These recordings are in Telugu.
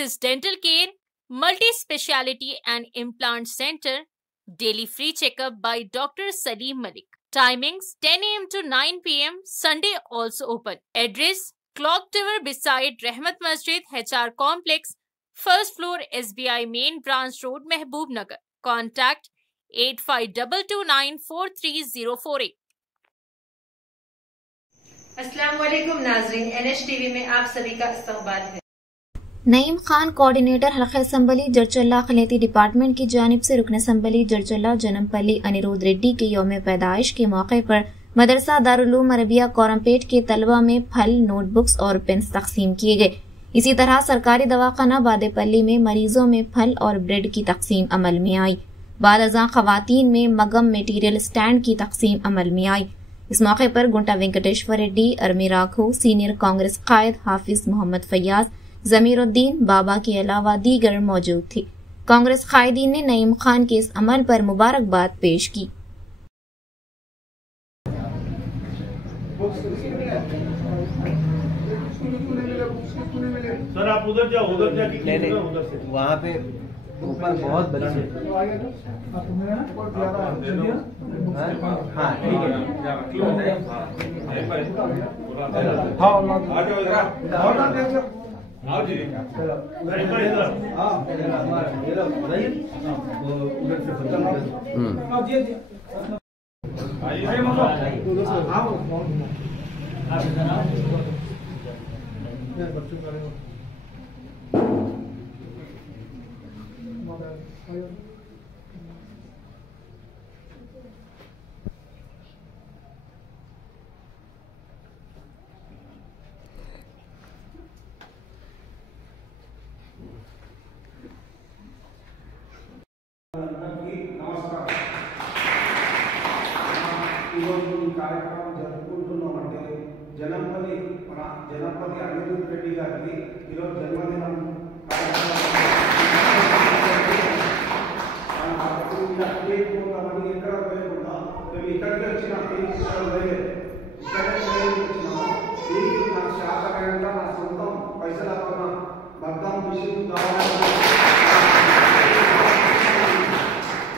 Axis Dental Care, Multi-Speciality and Implant Center, daily free checkup by Dr. Salim Malik. Timings 10 a.m. to 9 p.m. Sunday also open. Address Clock Tower beside Rahmat Masjid, HR Complex, first floor, SBI Main Branch Road, Mehboob Nagar. Contact 8522943048. अस्सलाम वालेकुम नाज़रीन, NHTV में आप सभी का इस्तकबाल है। नईम खान कोऑर्डिनेटर हल्का असम्बली जरचल्ला अखिलती डिपार्टमेंट की जानिब से रुकन असम्बली जरचल्ला जनमपल्ली अनिरुद्ध रेड्डी के यौम पैदाइश के मौके पर मदरसा दारुल अरबिया कोरमपेट के तलबा में फल, नोटबुक्स और पेन्स तकसीम किए गए। इसी तरह सरकारी दवाखाना बादेपल्ली में मरीजों में फल और ब्रेड की तकसीम अमल में आई। बाद अज़ां खवातीन में मगम मटीरियल स्टैंड की तकसीम अमल में आई। इस मौके पर गुंटा वेंकटेश्वर रेड्डी, अरमी राघव, सीनियर कांग्रेस कायद हाफिज मोहम्मद फैयाज, जमीरुद्दीन बाबा के अलावा दीगर मौजूद थे। कांग्रेस कायदीन ने नईम खान के इस अमल पर मुबारकबाद पेश की। सर आप उधर जाओ, उधर जाके उधर से वहाँ पे ऊपर बहुत बच्चे। हाँ ठीक కార్యక్రమం జరుపుకుంటున్నామంటే జనంపల్లి మన జనంపల్లి అనిరుద్ధ్ రెడ్డి గారికి ఈరోజు జన్మదినం కార్యక్రమం ఎక్కడ పోయకుండా మేము ఇక్కడికి వచ్చిన ఇక్కడే వచ్చినాము. దీనికి నాకు శాతమైనంత నా సొంతం పైసల పైన మద్దం విషయం కావాలని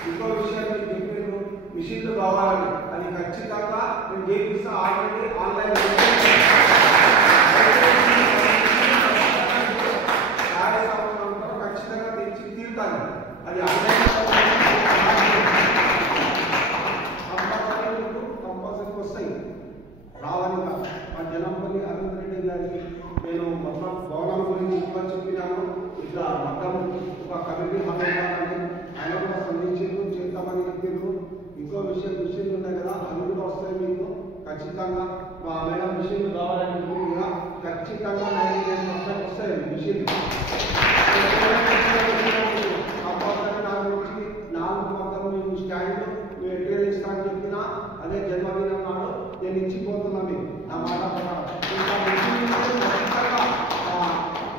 ఇంకో విషయం చెప్పారు, మిషన్లు కావాలని. అది ఖచ్చితంగా నేను చేపిస్తా. ఆల్రెడీ ఆన్లైన్ ఖచ్చితంగా తెచ్చి తీరుతాను. అది ఆన్లైన్ కంపల్సరీ వస్తాయి రావాలి. మా జనంపల్లి అనిరుద్ధ్ రెడ్డి గారికి నేను మొత్తం భవనం గురించి కూడా చెప్పినాను. ఇట్లా మొత్తం ఒక కమిటీ హాజరవ్వాలని ఆయన కూడా స్పందించారు, చేద్దామని చెప్పారు. ఇంకో విషయం మిషన్లు ఉన్నాయి కదా, అవి కూడా వస్తాయి మీకు ఖచ్చితంగా. మా మేడం మిషన్లు కావాలని కూడా ఖచ్చితంగా 99% వస్తాయి మిషన్లు. కంపల్సరీ నా గురించి 400 మీకు స్టాండ్ మెటీరియల్ ఇస్తానని చెప్పినా అదే జన్మదినం నాడు నేను ఇచ్చిపోతున్నా మీకు నా మాట ప్రకారం.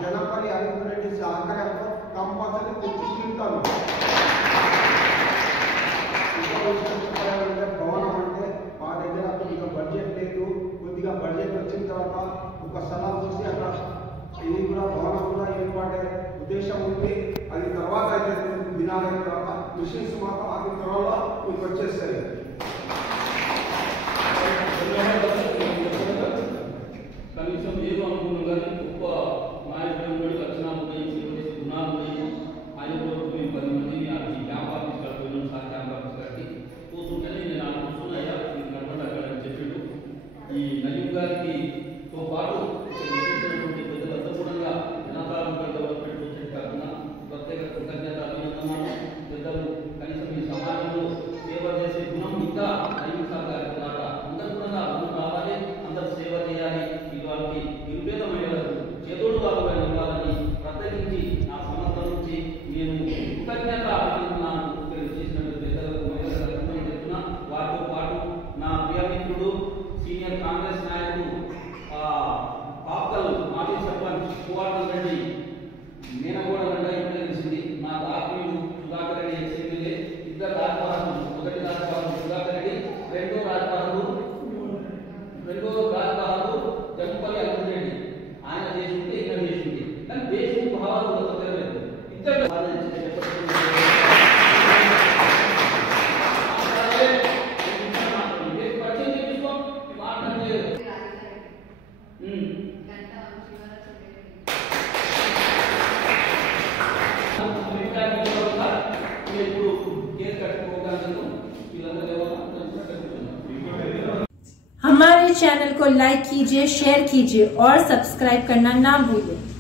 జనపల్లి అనిరుద్ధ్ రెడ్డి సహకారంతో కంపల్సరీ తెచ్చి తీరుతాను. భవనం అంటే మా దగ్గర కొద్దిగా బడ్జెట్ లేదు. కొద్దిగా బడ్జెట్ వచ్చిన తర్వాత ఒక స్థలం చూసి అక్కడ ఇది కూడా భవనం కూడా ఏర్పాటే ఉద్దేశం ఉంది. అది తర్వాత అయితే దినాలైన తర్వాత మిషన్స్ మాత్రం అది త్వరలో మీకు వచ్చేస్తాయి. కనీసం ఏదో అనుకున్నాం కానీ గొప్ప నాయకుడు లక్షణాలు ఉన్నాయి, గుణాలు ఉన్నాయి. ఆయన కూడా 10 మంది ఈ క్యాంప్ ఆఫీస్ కడుతున్నాం సార్. క్యాంప్ ఆఫీస్ కట్టి కూర్చుంటేనే నేను అనుకుంటున్నాయా నడవండి అక్కడ అని చెప్పాడు. ఈ నయీం గారితో పాటు పెద్దలంతా కూడా జనతారంగా డెవలప్మెంట్ వచ్చేది కాకుండా ప్రత్యేక కృతజ్ఞత అభినందనలు. పెద్దలు కనీసం ఈ సమాజంలో సేవ చేసే గుణం हमारे चैनल को लाइक कीजिए, शेयर कीजिए और सब्सक्राइब करना ना भूलें।